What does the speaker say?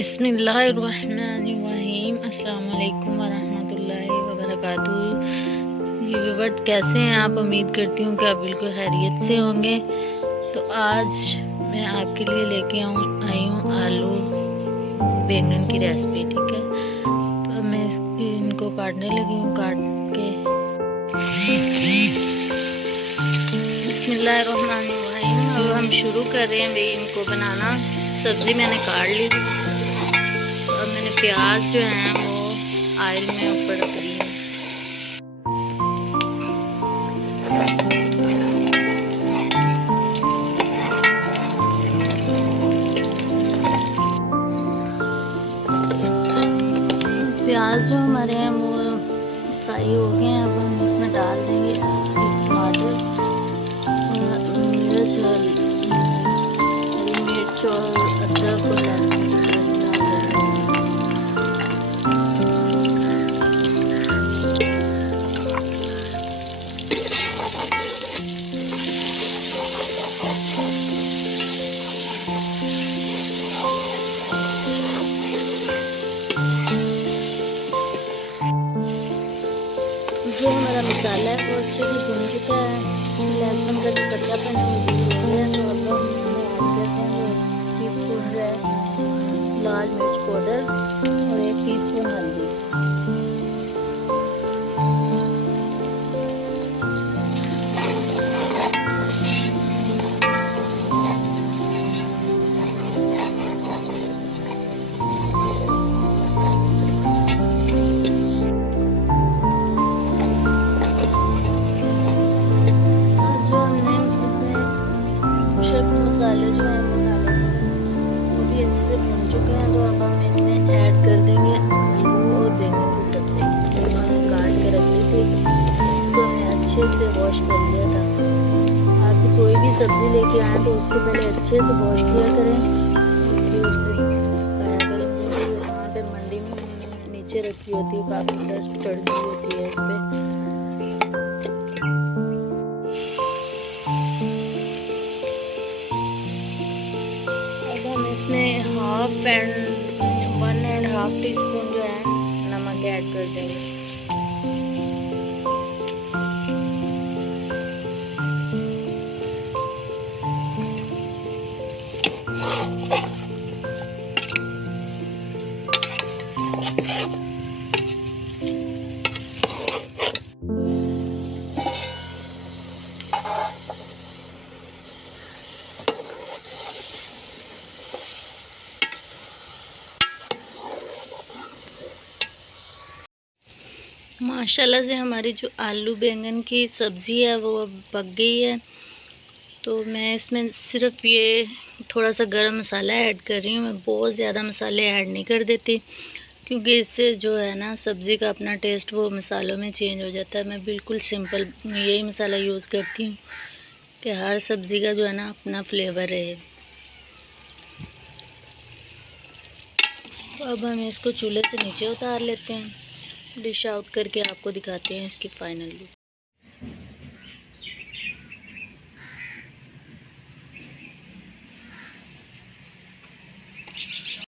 बिस्मिल्लाहिर्रहमानिर्रहीम। अस्सलाम वालेकुम वरहमतुल्लाहि वबरकातुहू। व्यूअर्स, कैसे हैं आप? उम्मीद करती हूँ कि आप बिल्कुल खैरियत से होंगे। तो आज मैं आपके लिए लेके आई हूँ आलू बैंगन की रेसिपी। ठीक है, तो अब मैं इनको काटने लगी हूँ। काट के बिस्मिल्लाहिर्रहमानिर्रहीम। अब हम शुरू कर रहे हैं इनको बनाना। सब्ज़ी मैंने काट ली। अब मैंने प्याज जो है वो ऑयल में ऊपर रख दी है। प्याज जो हमारे हैं वो फ्राई हो गए हैं। अब हम इसमें डाल देंगे टमाटर, मिर्च, हरी मिर्च और अदरक और लहसुन की पेस्ट डाल देंगे। जो हमारा मसाला है वो अच्छे से भुन चुका है। लहसुन का जो कच्चापन है वो दूर हो गया। तो अब हम इसमें ऐड करते हैं 1 टीस्पून जो है लाल मिर्च पाउडर और 1 टीस्पून हल्दी। मसाले जो हैं वो डाले वो भी अच्छे से भुन चुके हैं। तो अब हम इसमें ऐड कर देंगे आलू और बैंगन की सब्ज़ी जो हमने काट के रख ली थी। इसको हमने अच्छे से वॉश कर लिया था। आप भी कोई भी सब्ज़ी लेके आएँ तो उसको पहले अच्छे से वॉश किया करें, फिर उसको खाया करें। क्योंकि वहाँ पे मंडी में नीचे रखी होती है, काफ़ी डस्ट पड़ गई होती है इस पर। इसमें 1.5 टीस्पून जो है नमक ऐड कर देंगे। माशाल्लाह से हमारी जो आलू बैंगन की सब्ज़ी है वो अब पक गई है। तो मैं इसमें सिर्फ ये थोड़ा सा गरम मसाला ऐड कर रही हूँ। मैं बहुत ज़्यादा मसाले ऐड नहीं कर देती, क्योंकि इससे जो है ना सब्ज़ी का अपना टेस्ट वो मसालों में चेंज हो जाता है। मैं बिल्कुल सिंपल यही मसाला यूज़ करती हूँ कि हर सब्ज़ी का जो है ना अपना फ्लेवर रहे। तो अब हम इसको चूल्हे से नीचे उतार लेते हैं। डिश आउट करके आपको दिखाते हैं इसकी फाइनल लुक।